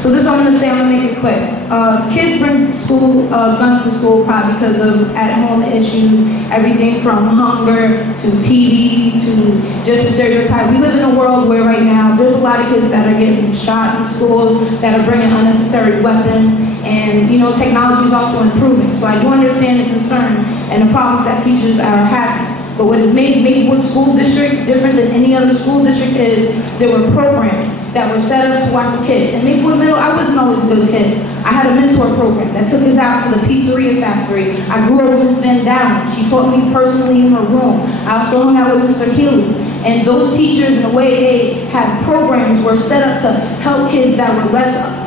So this I'm going to say, I'm going to make it quick. Kids bring guns to school probably because of at-home issues, everything from hunger to TV to just a stereotype. We live in a world where right now there's a lot of kids that are getting shot in schools, that are bringing unnecessary weapons, and you know, technology is also improving. So I do understand the concern and the problems that teachers are having. But what has made Maplewood School District different than any other school district is there were programs that were set up to watch the kids. In Maplewood Middle, I wasn't always a good kid. I had a mentor program that took us out to the pizzeria factory. I grew up with Miss Van Dalen. She taught me personally in her room. I also hung out with Mr. Healy. And those teachers, in the way they had programs, were set up to help kids that were less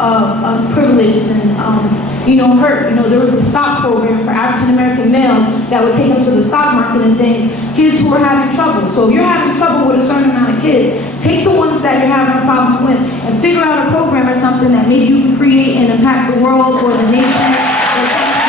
privileged and you know, hurt. You know, there was a stock program for African American males that would take them to the stock market and things. Kids who were having trouble. So if you're having trouble with a certain amount of kids, take the ones that you're having a problem with and figure out a program or something that maybe you can create and impact the world or the nation or something.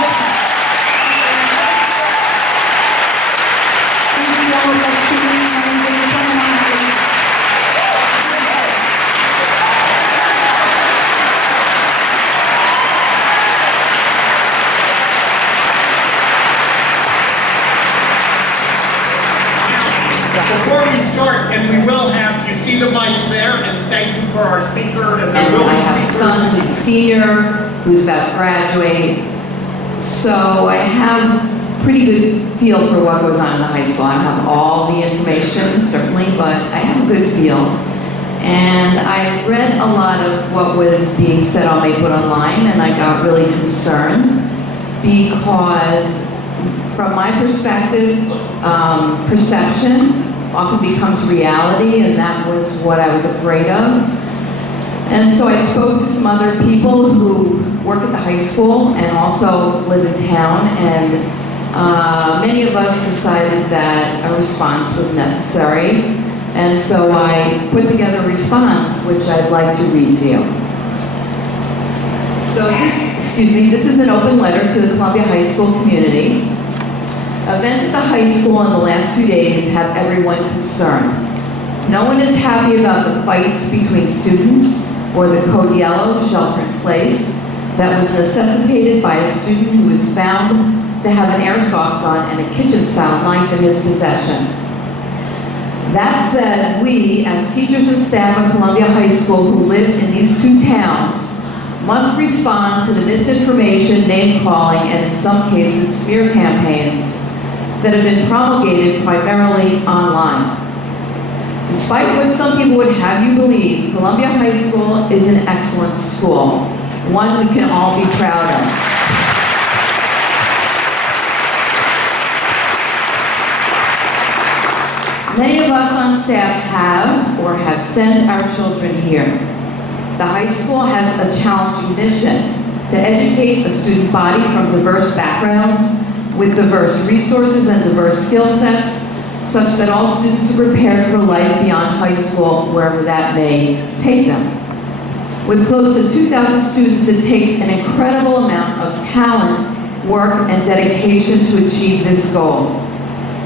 Before we start, and we will have, you see the mics there, and thank you for our speaker, and And there will I be have a speakers. son who's a senior, who's about to graduate. So I have pretty good feel for what goes on in the high school. I don't have all the information, certainly, but I have a good feel. And I read a lot of what was being said on Maplewood Online, and I got really concerned because from my perspective, perception often becomes reality, and that was what I was afraid of. And so I spoke to some other people who work at the high school and also live in town, and many of us decided that a response was necessary. And so I put together a response, which I'd like to read to you. So this is an open letter to the Columbia High School community. Events at the high school in the last 2 days have everyone concerned. No one is happy about the fights between students or the code yellow shelter in place that was necessitated by a student who was found to have an airsoft gun and a kitchen-style knife in his possession. That said, we, as teachers and staff at Columbia High School who live in these two towns, must respond to the misinformation, name-calling, and in some cases, smear campaigns that have been promulgated primarily online. Despite what some people would have you believe, Columbia High School is an excellent school, one we can all be proud of. Many of us on staff have or have sent our children here. The high school has a challenging mission to educate a student body from diverse backgrounds with diverse resources and diverse skill sets, such that all students are prepared for life beyond high school, wherever that may take them. With close to 2,000 students, it takes an incredible amount of talent, work, and dedication to achieve this goal.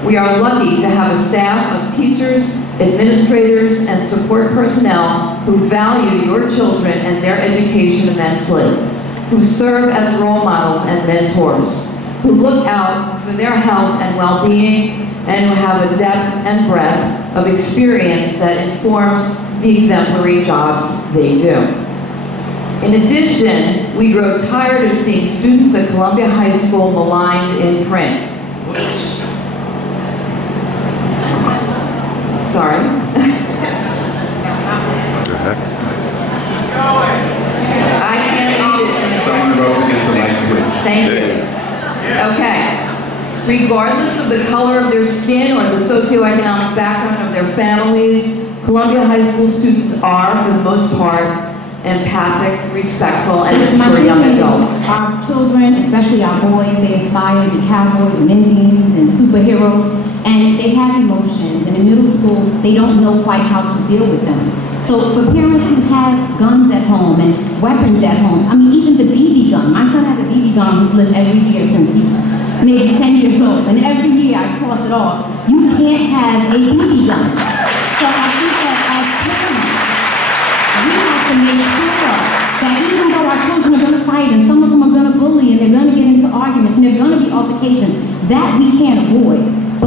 We are lucky to have a staff of teachers, administrators, and support personnel who value your children and their education immensely, who serve as role models and mentors, who look out for their health and well-being, and who have a depth and breadth of experience that informs the exemplary jobs they do. In addition, we grow tired of seeing students at Columbia High School maligned in print. Sorry. I can't read it. Someone wrote against the light switch. Thank you. Okay. Regardless of the color of their skin or the socioeconomic background of their families, Columbia High School students are, for the most part, empathic, respectful, and mature young adults. Our children, especially our boys, they aspire to be cowboys and Indians and superheroes, and they have emotions. And in middle school, they don't know quite how to deal with them. So for parents who have guns at home and weapons at home, I mean, even the BB gun. My son has a BB gun on his list every year since he's maybe 10 years old, and every year I cross it off. You can't have a BB gun. So I think that as parents, we have to make sure that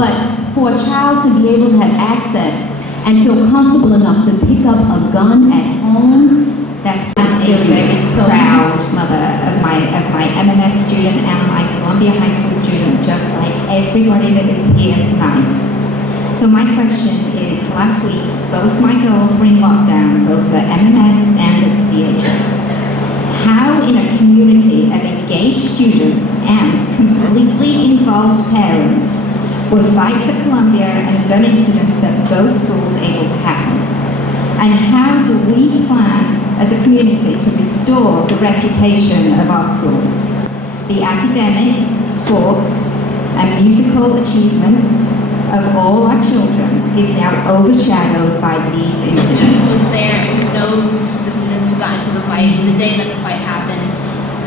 But for a child to be able to have access and feel comfortable enough to pick up a gun at home, that's I'm a very proud mother of my MMS student and my Columbia High School student, just like everybody that is here tonight. So my question is, last week, both my girls were in lockdown, both at MMS and at CHS. How in a community of engaged students and completely involved parents were fights at Columbia and gun incidents at both schools able to happen? And how do we plan as a community to restore the reputation of our schools? The academic, sports, and musical achievements of all our children is now overshadowed by these incidents. Was there and who knows the students who got into the fight the day that the fight happened.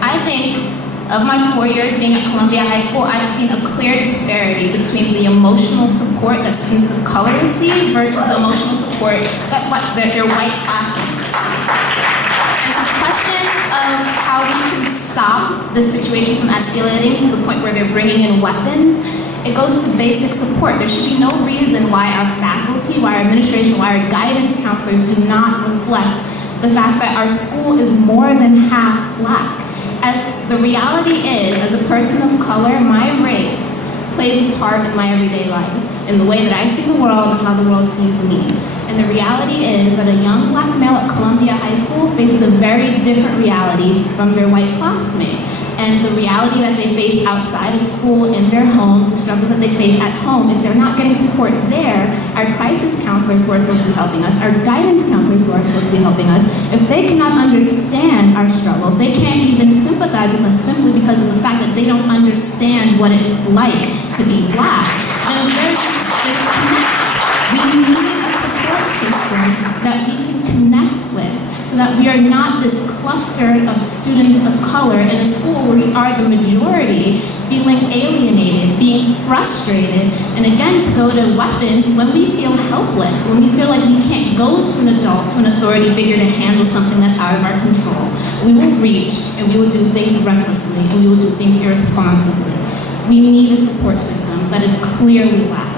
I think of my 4 years being at Columbia High School, I've seen a clear disparity between the emotional support that students of color receive versus the emotional support that their white classmates receive. And to the question of how we can stop this situation from escalating to the point where they're bringing in weapons, it goes to basic support. There should be no reason why our faculty, why our administration, why our guidance counselors do not reflect the fact that our school is more than half black. As the reality is, as a person of color, my race plays a part in my everyday life, in the way that I see the world and how the world sees me. And the reality is that a young black male at Columbia High School faces a very different reality from their white classmate. And the reality that they face outside of school, in their homes, the struggles that they face at home, if they're not getting support there, our crisis counselors who are supposed to be helping us, our guidance counselors who are supposed to be helping us, if they cannot understand our struggle, if they can't even sympathize with us simply because of the fact that they don't understand what it's like to be black, then there's this disconnect. We need a support system that we can connect with, so that we are not this cluster of students of color in a school where we are the majority, feeling alienated, being frustrated, and again, to go to weapons when we feel helpless, when we feel like we can't go to an adult, to an authority figure to handle something that's out of our control. We will reach, and we will do things recklessly, and we will do things irresponsibly. We need a support system that is clearly lacking.